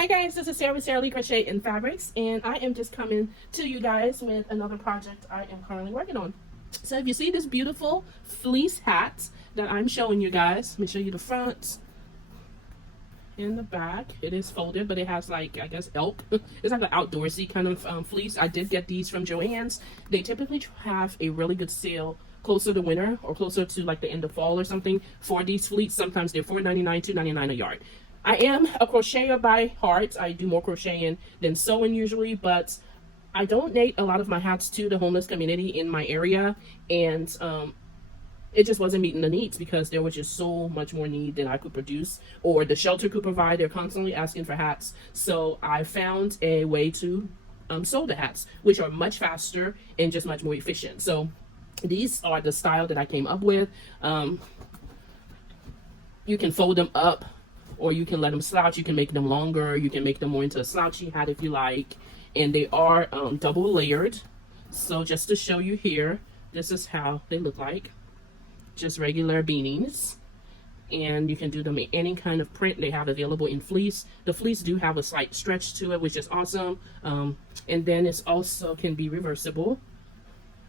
Hi guys, this is Sarah with SarahleeCrochet&Fabrics, and I am just coming to you guys with another project I am currently working on. So if you see this beautiful fleece hat that I'm showing you guys, let me show you the front and the back. It is folded, but it has like, I guess, elk. It's like an outdoorsy kind of fleece. I did get these from Joann's. They typically have a really good sale closer to winter or closer to like the end of fall or something for these fleece. Sometimes they're $4.99, $2.99 a yard. I am a crocheter by heart. I do more crocheting than sewing usually, but I donate a lot of my hats to the homeless community in my area, and it just wasn't meeting the needs because there was just so much more need than I could produce or the shelter could provide. They're constantly asking for hats, so I found a way to sew the hats, which are much faster and just much more efficient. So these are the style that I came up with. You can fold them up, or you can let them slouch. You can make them longer. You can make them more into a slouchy hat if you like. And they are double layered. So just to show you here, this is how they look like. Just regular beanies. And you can do them in any kind of print they have available in fleece. The fleece do have a slight stretch to it, which is awesome. And then it's also can be reversible.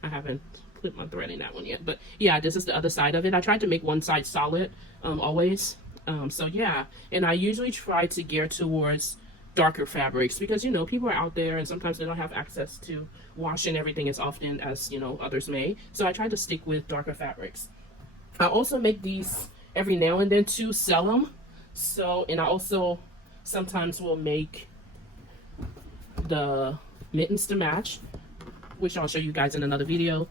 I haven't put my thread in that one yet, but yeah, this is the other side of it. I tried to make one side solid always. So yeah, and I usually try to gear towards darker fabrics because, you know, people are out there and sometimes they don't have access to washing everything as often as, you know, others may. So I try to stick with darker fabrics. I also make these every now and then to sell them. So, and I also sometimes will make the mittens to match, which I'll show you guys in another video.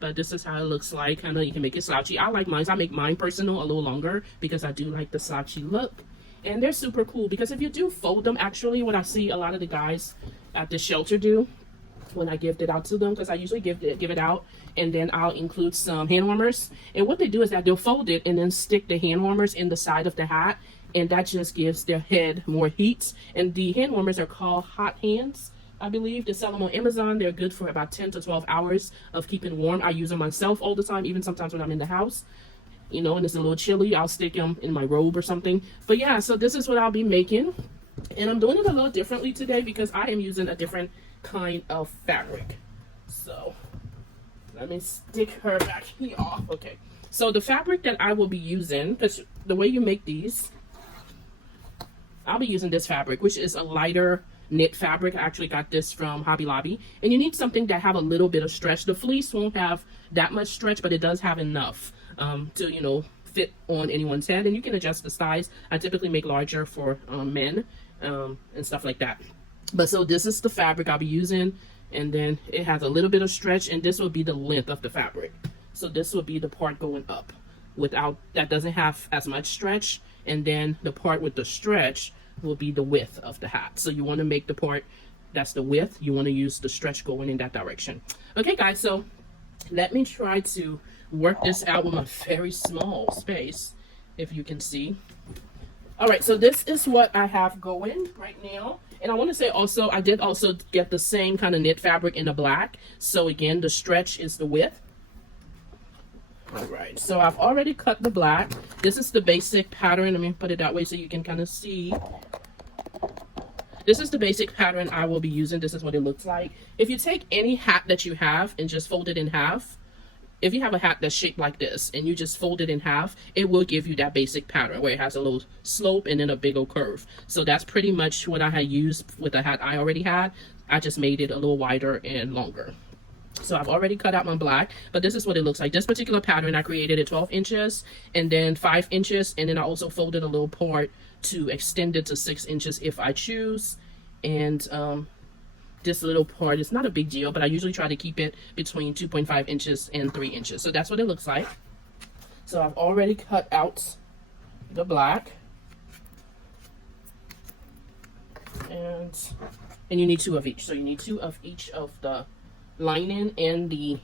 But this is how it looks like. I know you can make it slouchy. I like mine. I make mine personal a little longer because I do like the slouchy look. And they're super cool because if you do fold them, actually what I see a lot of the guys at the shelter do when I give it out to them, because I usually give it out and then I'll include some hand warmers. And what they do is that they'll fold it and then stick the hand warmers in the side of the hat, and that just gives their head more heat. And the hand warmers are called hot hands, I believe. They sell them on Amazon. They're good for about 10 to 12 hours of keeping warm. I use them myself all the time, even sometimes when I'm in the house, you know, and it's a little chilly. I'll stick them in my robe or something. But yeah, so this is what I'll be making. And I'm doing it a little differently today because I am using a different kind of fabric. So let me stick her back here off. Okay. So the fabric that I will be using, because the way you make these, I'll be using this fabric, which is a lighter knit fabric. I actually got this from Hobby Lobby, and you need something that have a little bit of stretch. The fleece won't have that much stretch, but it does have enough to, you know, fit on anyone's head, and you can adjust the size. I typically make larger for men and stuff like that. But so this is the fabric I'll be using, and then it has a little bit of stretch, and this will be the length of the fabric. So this will be the part going up without, that doesn't have as much stretch, and then the part with the stretch will be the width of the hat. So you want to make the part that's the width, you want to use the stretch going in that direction. Okay guys, so let me try to work this out with a very small space, if you can see. All right, so this is what I have going right now. And I want to say also, I did also get the same kind of knit fabric in the black. So again, the stretch is the width. All right, so I've already cut the black. This is the basic pattern. Let me put it that way so you can kind of see. This is the basic pattern I will be using. This is what it looks like. If you take any hat that you have and just fold it in half, if you have a hat that's shaped like this and you just fold it in half, it will give you that basic pattern where it has a little slope and then a big old curve. So that's pretty much what I had used with the hat I already had. I just made it a little wider and longer. So I've already cut out my black, but this is what it looks like. This particular pattern I created at 12 inches and then 5 inches, and then I also folded a little part to extend it to 6 inches if I choose. And this little part is not a big deal, but I usually try to keep it between 2.5 inches and 3 inches. So that's what it looks like. So I've already cut out the black, and you need 2 of each. So you need 2 of each of the lining and the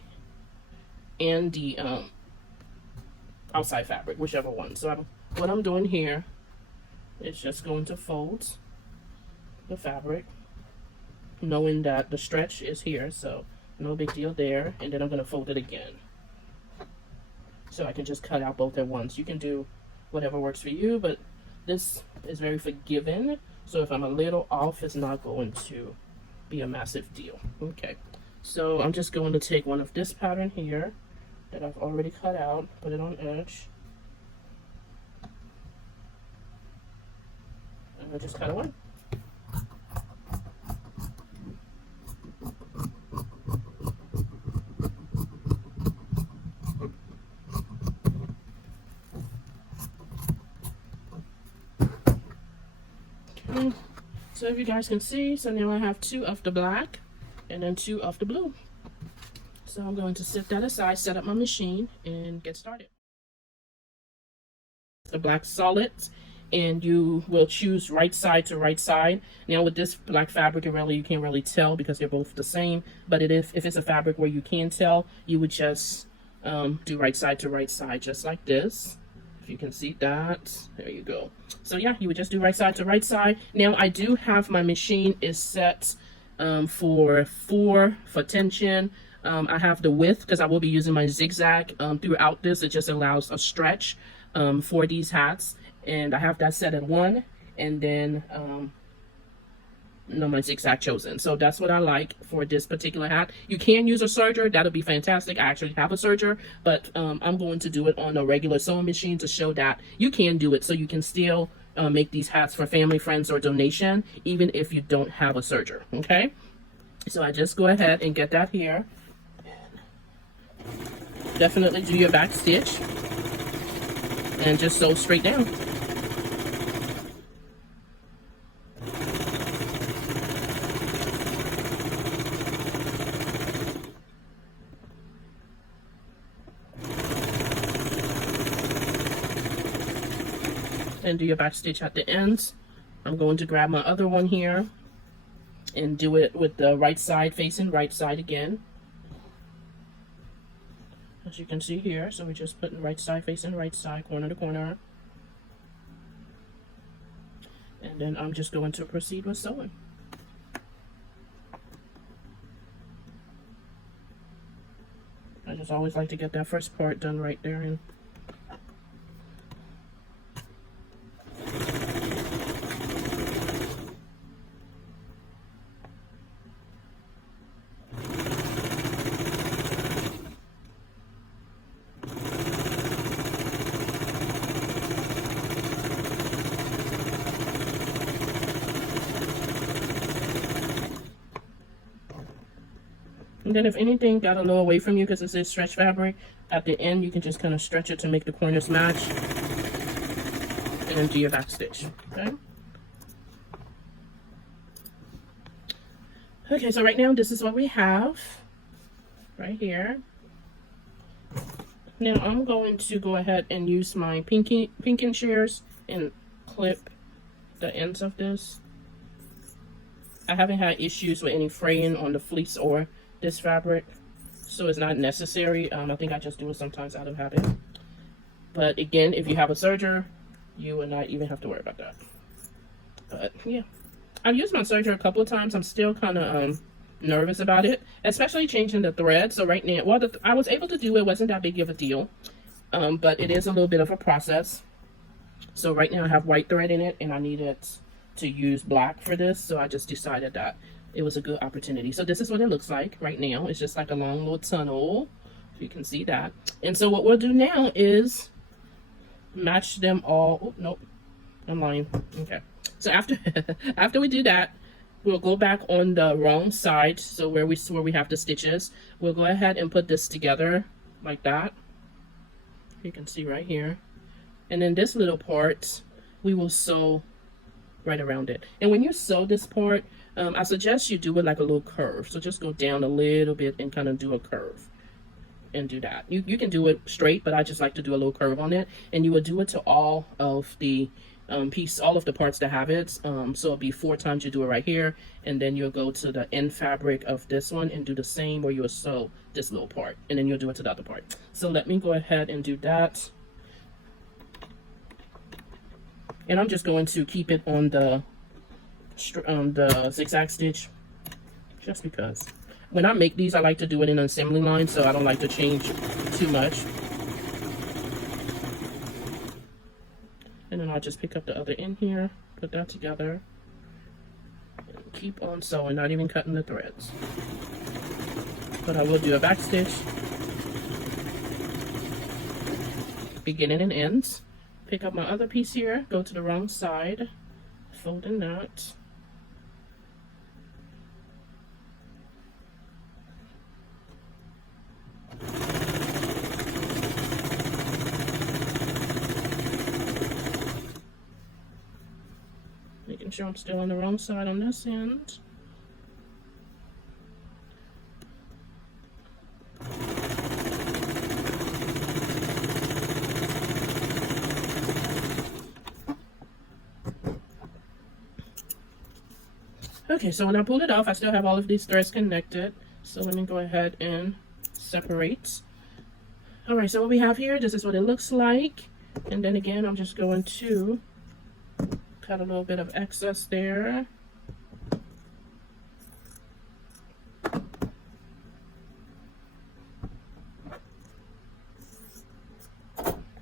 outside fabric, whichever one. So what I'm doing here is just going to fold the fabric, knowing that the stretch is here, so no big deal there. And then I'm going to fold it again, so I can just cut out both at once. You can do whatever works for you, but this is very forgiving, So if I'm a little off, it's not going to be a massive deal. Okay, so I'm just going to take one of this pattern here that I've already cut out, put it on edge, and I just cut away. Okay, so if you guys can see, so now I have 2 of the black and then 2 of the blue. So I'm going to set that aside, set up my machine, and get started. The black solids, and you will choose right side to right side. Now with this black fabric, you can't really tell because they're both the same. But if it's a fabric where you can tell, you would just do right side to right side, just like this. If you can see that, there you go. So yeah, you would just do right side to right side. Now I do have my machine is set for 4 for tension. I have the width because I will be using my zigzag throughout this. It just allows a stretch for these hats, and I have that set at 1, and then my zigzag chosen. So that's what I like for this particular hat. You can use a serger, that'll be fantastic. I actually have a serger, but I'm going to do it on a regular sewing machine to show that you can do it, so you can still make these hats for family, friends, or donation, even if you don't have a serger. Okay, so I just go ahead and get that here. Definitely do your back stitch and just sew straight down. And do your back stitch at the ends. I'm going to grab my other one here and do it with the right side facing right side again. As you can see here, so we're just putting right side facing right side, corner to corner. And then I'm just going to proceed with sewing. I just always like to get that first part done right there. And then if anything got a little away from you because it's a stretch fabric, at the end you can just kind of stretch it to make the corners match, and then do your back stitch. Okay. Okay, so right now this is what we have right here. Now I'm going to go ahead and use my pinking shears and clip the ends of this. I haven't had issues with any fraying on the fleece or this fabric, so it's not necessary. I think I just do it sometimes out of habit. But again, if you have a serger, you will not even have to worry about that. But yeah, I've used my serger a couple of times. I'm still kind of nervous about it, especially changing the thread. So right now, well, I was able to do it. Wasn't that big of a deal, but it is a little bit of a process. So right now I have white thread in it, and I needed to use black for this, so I just decided that it was a good opportunity. So this is what it looks like right now. It's just like a long little tunnel, if you can see that. And so what we'll do now is match them all. Oh, nope, I'm lying. Okay, so after we do that, we'll go back on the wrong side, so where we have the stitches. We'll go ahead and put this together like that. You can see right here. And then this little part, we will sew right around it. And when you sew this part, I suggest you do it like a little curve. So just go down a little bit and kind of do a curve and do that. You can do it straight, but I just like to do a little curve on it. And you will do it to all of the all of the parts that have it. So it'll be 4 times you do it right here, and then you'll go to the end fabric of this one and do the same, where you'll sew this little part, and then you'll do it to the other part. So let me go ahead and do that. And I'm just going to keep it on the zigzag stitch, just because. When I make these, I like to do it in an assembly line, so I don't like to change too much. And then I'll just pick up the other end here, put that together, keep on sewing, not even cutting the threads. But I will do a back stitch, beginning and ends. Pick up my other piece here, go to the wrong side, fold in that. Making sure I'm still on the wrong side on this end. Okay, so when I pull it off, I still have all of these threads connected. So let me go ahead and separate. All right, so what we have here, this is what it looks like. And then again, I'm just going to cut a little bit of excess there.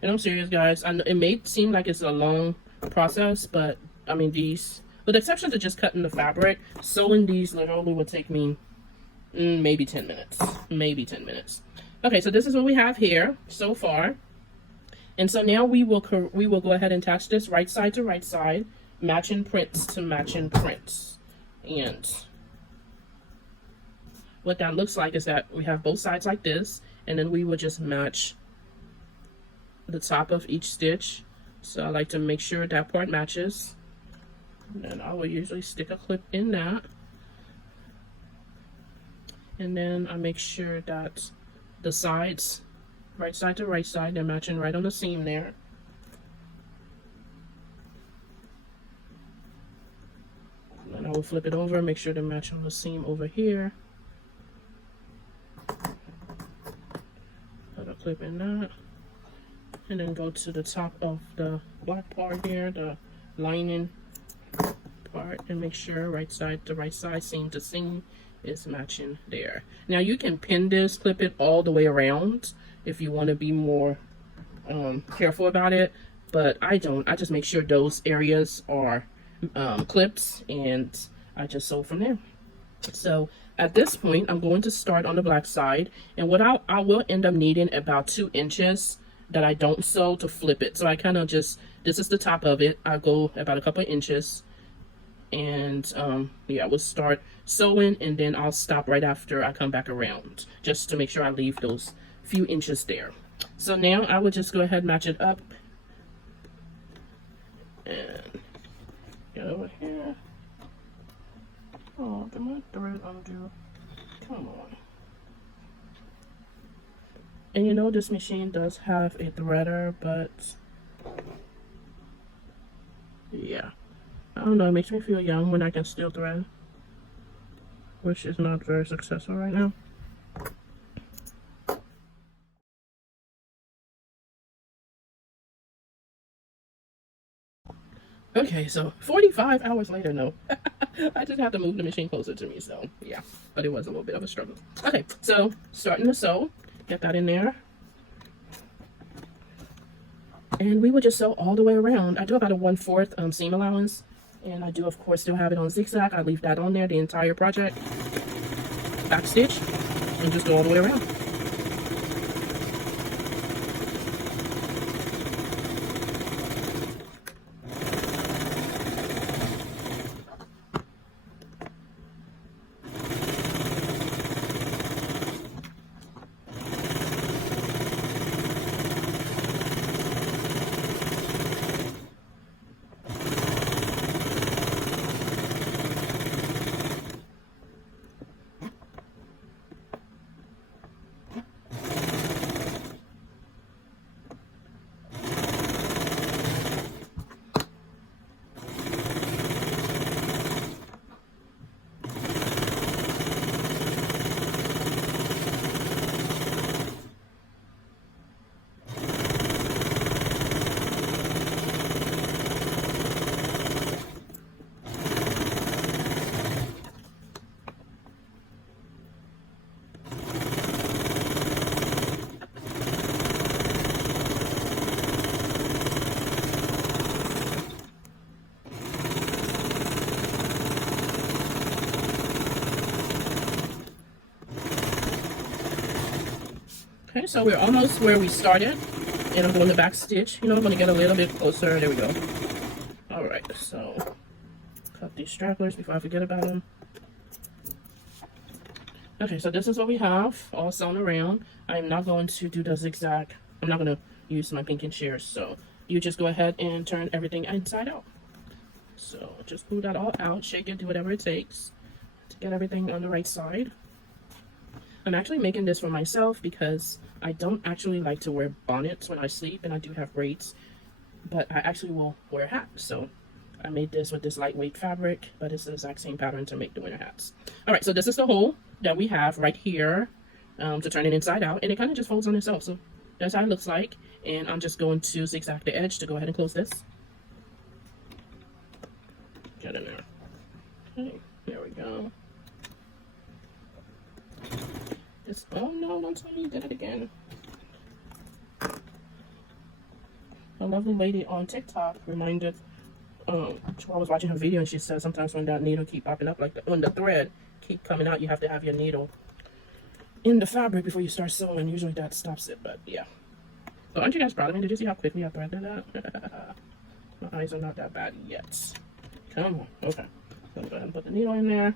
And I'm serious, guys. I know it may seem like it's a long process, but I mean, these, with the exception to just cutting the fabric, sewing these literally would take me maybe 10 minutes. Maybe 10 minutes. Okay, so this is what we have here so far. And so now we will go ahead and attach this right side to right side, matching prints to matching prints. And what that looks like is that we have both sides like this, and then we will just match the top of each stitch. So I like to make sure that part matches. And then I will usually stick a clip in that. And then I make sure that the sides, right side to right side, they're matching right on the seam there. And then I will flip it over, make sure to match on the seam over here. Put a clip in that. And then go to the top of the black part here, the lining part, and make sure right side to right side, seam to seam is matching there. Now you can pin this, clip it all the way around if you want to be more careful about it, but I don't. I just make sure those areas are clipped, and I just sew from there. So at this point, I'm going to start on the black side, and what I will end up needing about 2 inches that I don't sew to flip it. So I kind of just, this is the top of it, I go about a couple of inches, and yeah, we'll start sewing, and then I'll stop right after I come back around, just to make sure I leave those few inches there. So now I would just go ahead and match it up, and get over here. Oh, did my thread undo? Come on. And you know, this machine does have a threader, but yeah, I don't know, it makes me feel young when I can still thread, which is not very successful right now. Okay, so 45 hours later, no. I just have to move the machine closer to me, so yeah, but it was a little bit of a struggle. Okay, so starting to sew. Get that in there. And we will just sew all the way around. I do about a 1/4 seam allowance. And I do, of course, still have it on zigzag. I leave that on there the entire project. Back stitch. And just go all the way around. Okay, so we're almost where we started, and I'm doing the back stitch. You know, I'm going to get a little bit closer. There we go. All right, so cut these stragglers before I forget about them. Okay, so this is what we have all sewn around. I'm not going to do the zigzag. I'm not going to use my pinking shears. So you just go ahead and turn everything inside out. So just pull that all out, shake it, do whatever it takes to get everything on the right side. I'm actually making this for myself because I don't actually like to wear bonnets when I sleep, and I do have braids, but I actually will wear a hat. So I made this with this lightweight fabric, but it's the exact same pattern to make the winter hats. All right, so this is the hole that we have right here to turn it inside out, and it kind of just folds on itself. So that's how it looks like, and I'm just going to zigzag the edge to go ahead and close this. Get in there. Okay, there we go. Oh no, don't tell me you did it again. A lovely lady on TikTok reminded, I was watching her video, and she said sometimes when that needle keep popping up, like when the thread keep coming out, you have to have your needle in the fabric before you start sewing. Usually that stops it, but yeah. So aren't you guys proud of me? Did you see how quickly I threaded that? My eyes are not that bad yet. Come on. Okay. So go ahead and put the needle in there.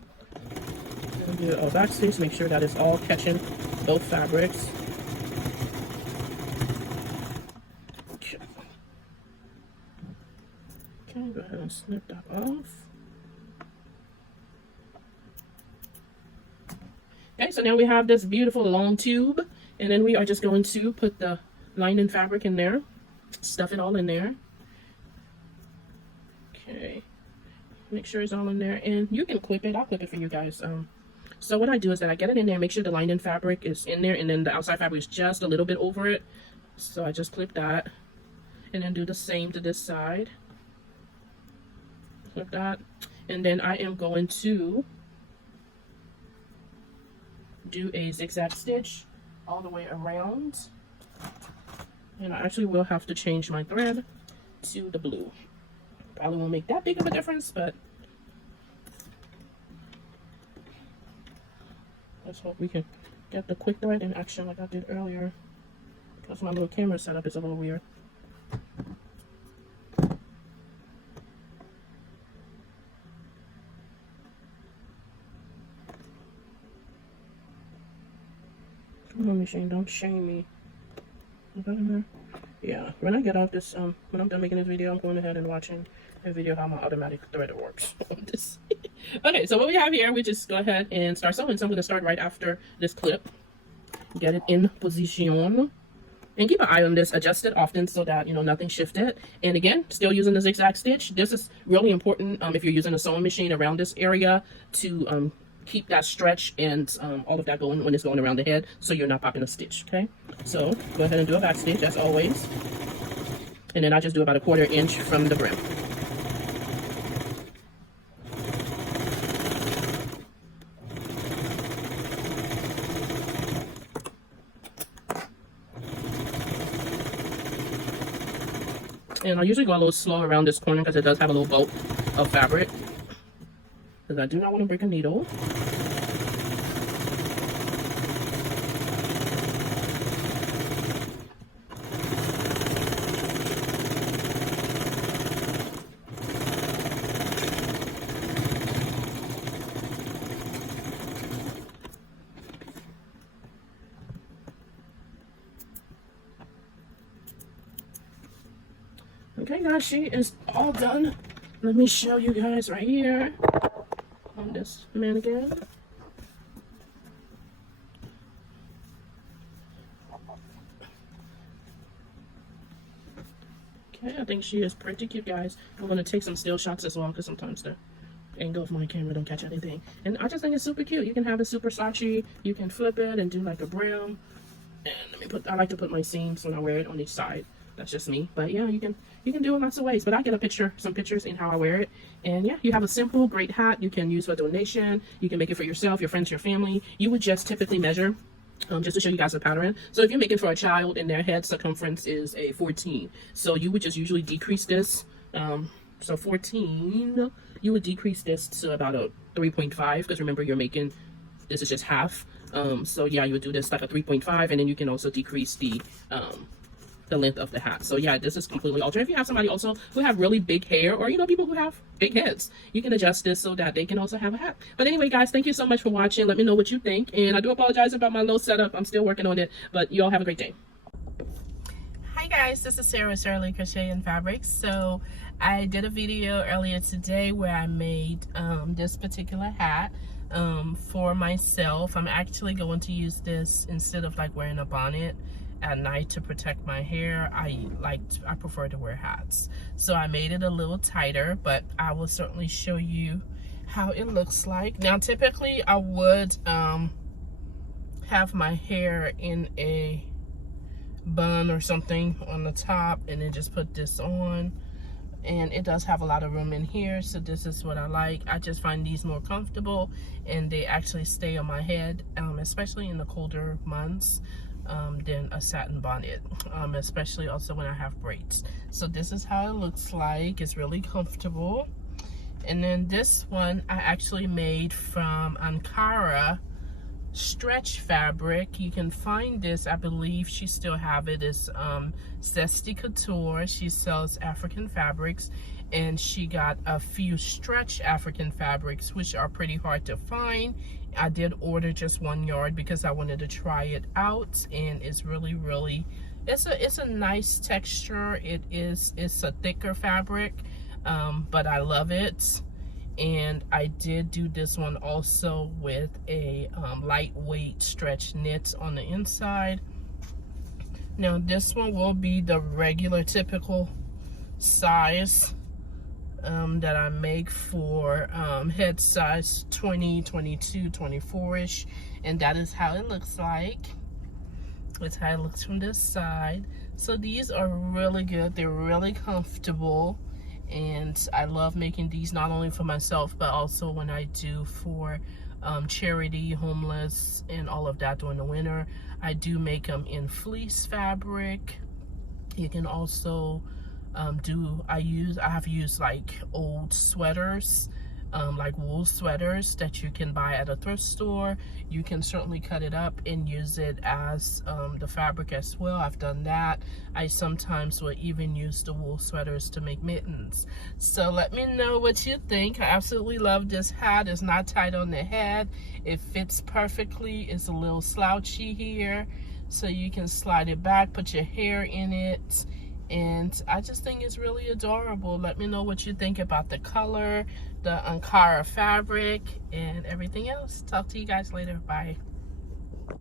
And do a back stitch. Make sure that it's all catching both fabrics. Okay. Okay, go ahead and snip that off. Okay, so now we have this beautiful long tube, and then we are just going to put the lining fabric in there, stuff it all in there. Okay, make sure it's all in there, and you can clip it. I'll clip it for you guys. So what I do is that I get it in there, make sure the lining fabric is in there, and then the outside fabric is just a little bit over it. So I just clip that, and then do the same to this side. Clip that, and then I am going to do a zigzag stitch all the way around, and I actually will have to change my thread to the blue. Probably won't make that big of a difference, but let's hope we can get the quick thread in action like I did earlier, because my little camera setup is a little weird. Come on, machine, don't shame me. Is that in there? Yeah, when I get off this, when I'm done making this video, I'm going ahead and watching a video how my automatic threader works. Okay, so what we have here, we just go ahead and start sewing. So I'm going to start right after this clip. Get it in position. And keep an eye on this, adjust it often so that, you know, nothing shifted. And again, still using the zigzag stitch. This is really important if you're using a sewing machine around this area to keep that stretch and all of that going when it's going around the head, so you're not popping a stitch. Okay, so go ahead and do a back stitch as always, and then I just do about a 1/4 inch from the brim. And I usually go a little slow around this corner because it does have a little bulk of fabric, because I do not want to break a needle. Okay guys, she is all done. Let me show you guys right here on this mannequin. Okay, I think she is pretty cute, guys. I'm going to take some still shots as well, because sometimes the angle of my camera don't catch anything. And I just think it's super cute. You can have it super slouchy. You can flip it and do like a brim. And let me put, I like to put my seams when I wear it on each side. That's just me. But yeah, you can do it lots of ways. But I get some pictures in how I wear it. And yeah, you have a simple, great hat. You can use for donation. You can make it for yourself, your friends, your family. You would just typically measure, just to show you guys the pattern. So if you're making for a child and their head circumference is a 14, so you would just usually decrease this. So 14, you would decrease this to about a 3.5, because remember, you're making This is just half. So yeah, you would do this like a 3.5, and then you can also decrease the length of the hat. So yeah, this is completely alternate. If you have somebody also who have really big hair, or you know, people who have big heads, you can adjust this so that they can also have a hat. But anyway, guys, thank you so much for watching. Let me know what you think, and I do apologize about my low setup. I'm still working on it, but you all have a great day. Hi guys, this is Sarah, SarahleeCrochet&Fabric. So I did a video earlier today where I made this particular hat for myself. I'm actually going to use this instead of like wearing a bonnet at night to protect my hair. I prefer to wear hats, so I made it a little tighter, but I will certainly show you how it looks like. Now typically I would have my hair in a bun or something on the top and then just put this on, and it does have a lot of room in here, so this is what I like. I just find these more comfortable, and they actually stay on my head, especially in the colder months, than a satin bonnet, especially also when I have braids. So this is how it looks like. It's really comfortable. And then this one I actually made from Ankara stretch fabric. You can find this, I believe she still have it. It's Zesty Couture. She sells African fabrics, and she got a few stretch African fabrics, which are pretty hard to find. I did order just 1 yard because I wanted to try it out, and it's really it's a nice texture. It's a thicker fabric, but I love it. And I did do this one also with a lightweight stretch knit on the inside. Now this one will be the regular typical size that I make for head size 20, 22, 24-ish, and that is how it looks like. That's how it looks from this side. So these are really good. They're really comfortable, and I love making these not only for myself but also when I do for charity, homeless, and all of that during the winter. I do make them in fleece fabric. You can also I have used like old sweaters, like wool sweaters that you can buy at a thrift store. You can certainly cut it up and use it as the fabric as well. I've done that. I sometimes will even use the wool sweaters to make mittens. So let me know what you think. I absolutely love this hat. It's not tight on the head. It fits perfectly. It's a little slouchy here, so you can slide it back, put your hair in it. And I just think it's really adorable. Let me know what you think about the color, the Ankara fabric, and everything else. Talk to you guys later. Bye.